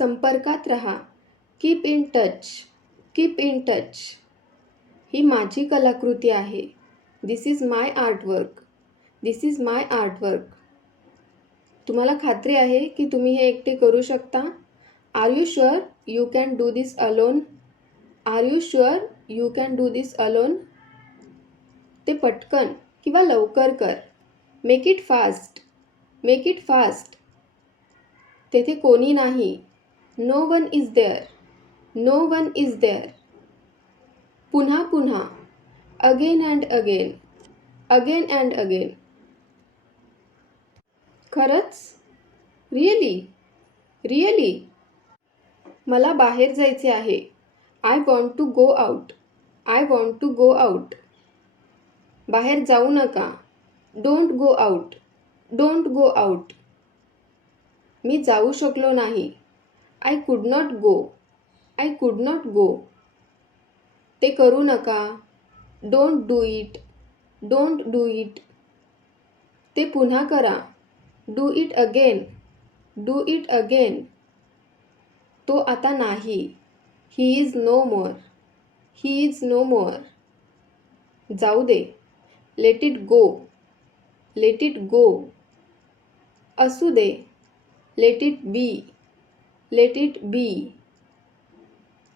संपर्कात रहा. Keep in touch. Keep in touch. ही माझी कलाकृती आहे. This is my artwork. This is my artwork. तुम्हाला खात्री आहे की तुम्ही हे एकटे करू शकता? Are you sure you can do this alone? Are you sure you can do this alone? ते पटकन किंवा लवकर कर. Make it fast. Make it fast. तेथे कोणी नाही. No one is there. No one is there. पुन्हा पुन्हा. Again and again. Again and again. खरंच? रिअली? रिअली? मला बाहेर जायचे आहे. I want to go out. I want to go out. बाहेर जाऊ नका. Don't go out. Don't go out. मी जाऊ शकलो नाही. I could not go. I could not go. ते करू नका. Don't do it. Don't do it. ते पुन्हा करा. Do it again. Do it again. तो आता नाही. He is no more. He is no more. जाऊ दे. Let it go. Let it go. असू दे. Let it be. Let it be.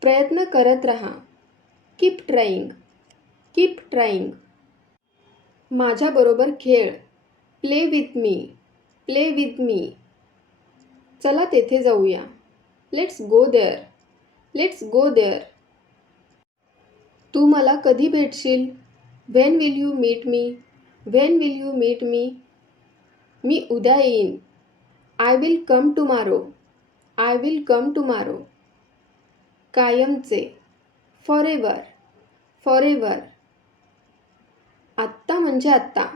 प्रयत्न करत रहा. Keep trying. Keep trying. माझ्याबरोबर खेळ. Play with me. Play with me. चला तेथे जाऊया. Let's go there. Let's go there. तू मला कधी भेटशील? When will you meet me? When will you meet me? मी उद्या येईन. I will come tomorrow. I will come tomorrow. कायमचे. फॉरेवर. फॉरेवर. आत्ता म्हणजे आत्ता.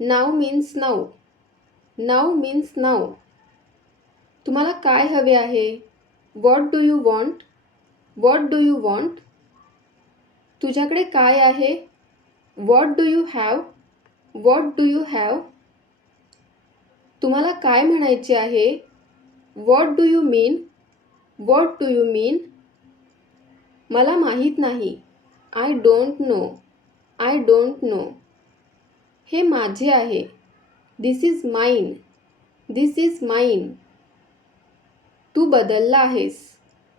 Now means now. Now means now. तुम्हाला काय हवे आहे? What do you want? What do you want? तुझ्याकडे काय आहे? What do you have? What do you have? तुम्हाला काय म्हणायचे आहे? What do you mean? What do you mean? मला माहीत नाही. I don't know. I don't know. हे माझे आहे. दिस इज माईन. दिस इज माईन. तू बदलला आहेस.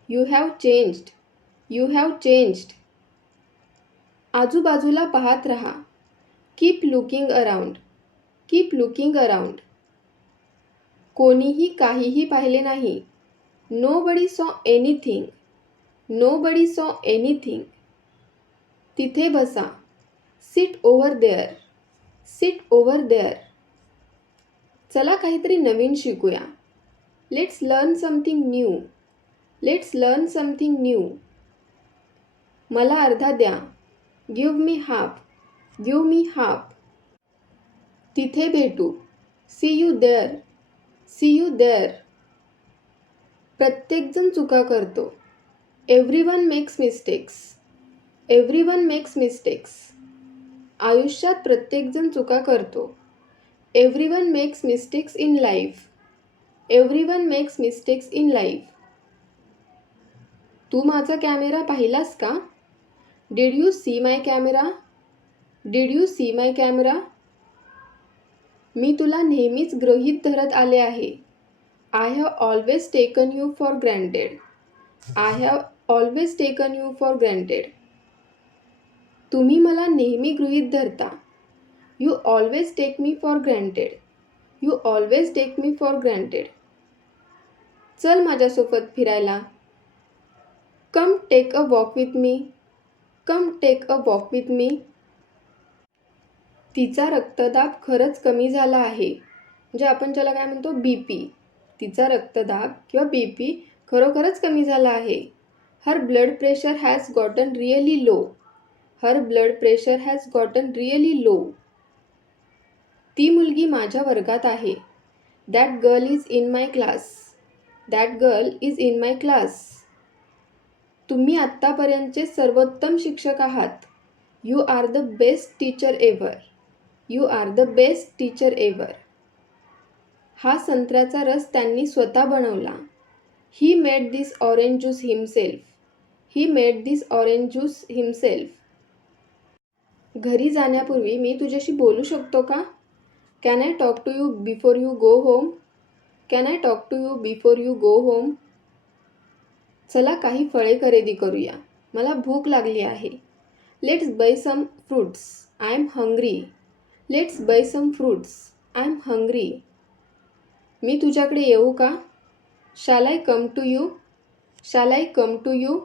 You have changed. You have changed. आजूबाजूला पाहत रहा. Keep looking around. Keep looking around. कोणीही काहीही पाहिले नाही. नोबडी सॉ एनिथिंग. नोबडी सॉ एनिथिंग. तिथे बसा. Sit over there. Sit over there. चला काहीतरी नवीन शिकूया. Let's learn something new. Let's learn something new. मला अर्धा द्या. Give me half. Give me half. तिथे भेटू. See you there. See you there. प्रत्येकजण चुका करतो. Everyone makes mistakes. Everyone makes mistakes. आयुष्यात प्रत्येकजण चुका करतो. Everyone makes mistakes in life. Everyone makes mistakes in life. तू माझा कॅमेरा पाहिलास का? Did you see my camera? Did you see my camera? मी तुला नेहमीच गृहीत धरत आले आहे. I have always taken you for granted. I have always taken you for granted. तुम्ही मला नेहमी गृहीत धरता. You always take me for granted. You always take me for granted. चल माझ्यासोबत फिरायला. Come take a walk with me. Come take a walk with me. तिचा रक्तदाब खरंच कमी झाला आहे. म्हणजे आपण ज्याला काय म्हणतो BP. तिचा रक्तदाब किंवा BP खरोखरच कमी झाला आहे. Her blood pressure has gotten really low. Her blood pressure has gotten really low. ती मुलगी माझ्या वर्गात आहे. That girl is in my class. That girl is in my class. तुम्ही आत्तापर्यंतचे सर्वोत्तम शिक्षक आहात. You are the best teacher ever. You are the best teacher ever. हा संत्र्याचा रस त्यांनी स्वतः बनवला. He made this orange juice himself. He made this orange juice himself. घरी जाण्यापूर्वी मी तुझ्याशी बोलू शकतो का? Can I talk to you before you go home? Can I talk to you before you go home? चला काही फळे खरेदी करूया. मला भूक लागली आहे. Let's buy some fruits. I am hungry. Let's buy some fruits. I am hungry. मी तुझ्याकडे येऊ का? Shall I come to you? Shall I come to you?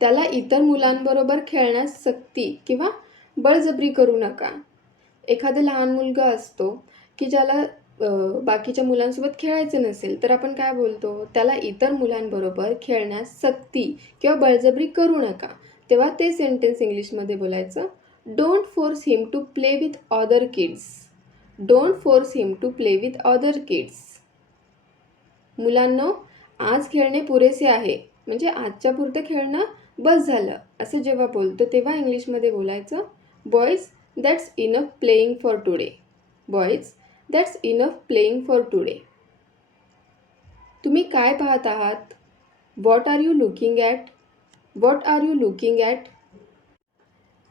त्याला इतर मुलांबरोबर खेळण्यास सक्ती किंवा बळजबरी करू नका. एखादं लहान मुलगा असतो की ज्याला बाकीच्या मुलांसोबत खेळायचं नसेल, तर आपण काय बोलतो? त्याला इतर मुलांबरोबर खेळण्यास सक्ती किंवा बळजबरी करू नका. तेव्हा ते सेंटेन्स इंग्लिशमध्ये बोलायचं, don't force him to play with other kids. Don't force him to play with other kids. मुलांनो, आज खेळणे पुरेसे आहे, म्हणजे आजच्या पुरतं खेळणं बस झालं, असं जेव्हा बोलतो तेव्हा इंग्लिशमध्ये बोलायचं, boys that's enough playing for today. Boys that's enough playing for today. तुम्ही काय पाहत आहात? What are you looking at? What are you looking at?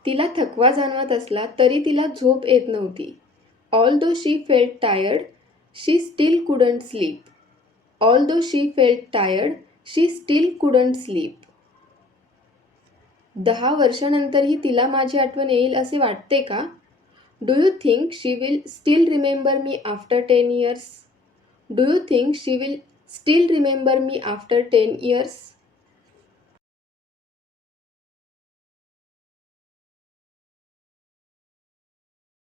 तिला थकवा जाणवत असला तरी तिला झोप येत नव्हती. Although she felt tired, she still couldn't sleep. Although she felt tired, she still couldn't sleep. 10 वर्षानंतरही तिला माझी आठवण येईल असे वाटते का? Do you think she will still remember me after 10 years? Do you think she will still remember me after 10 years?